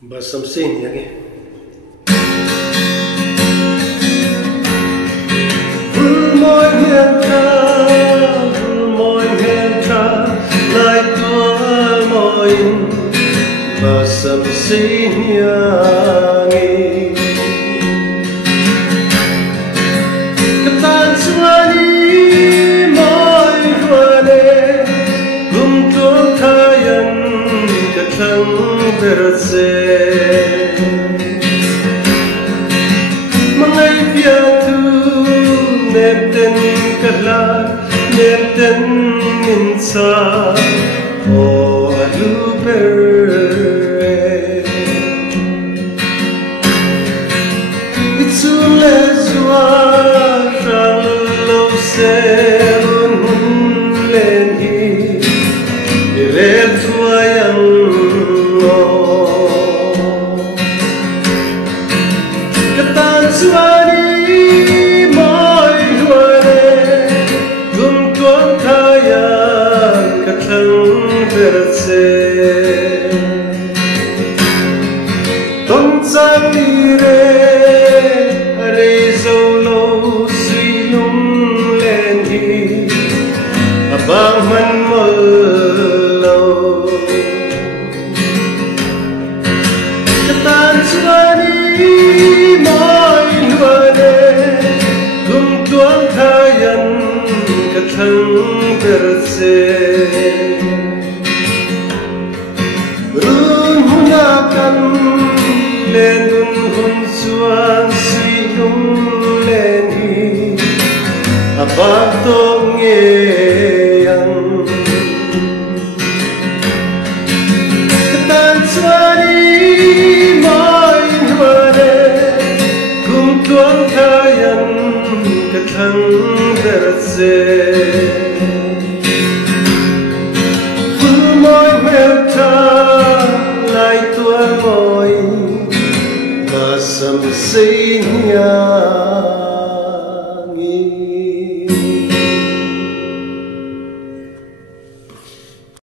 Bas samsin yagi. Vulmoin hen tra, lai tua moin. Bas samsin yagi. Katan suani moin huane, gumtul kayan katang berse. Nepten minsa o alupere itsule zwa shalo serun lenhi diretwayang no katan swani Tông sang đi re, re dâu lâu suy lung lên đi, bang man mơ lâu. Tan xua đi mọi lúa đê, cùng tuang thayan cả thăng berse. Lên hun suan si lung lên hi abang to nghe yang katan suani mai huane kum tuang kayan katang berse.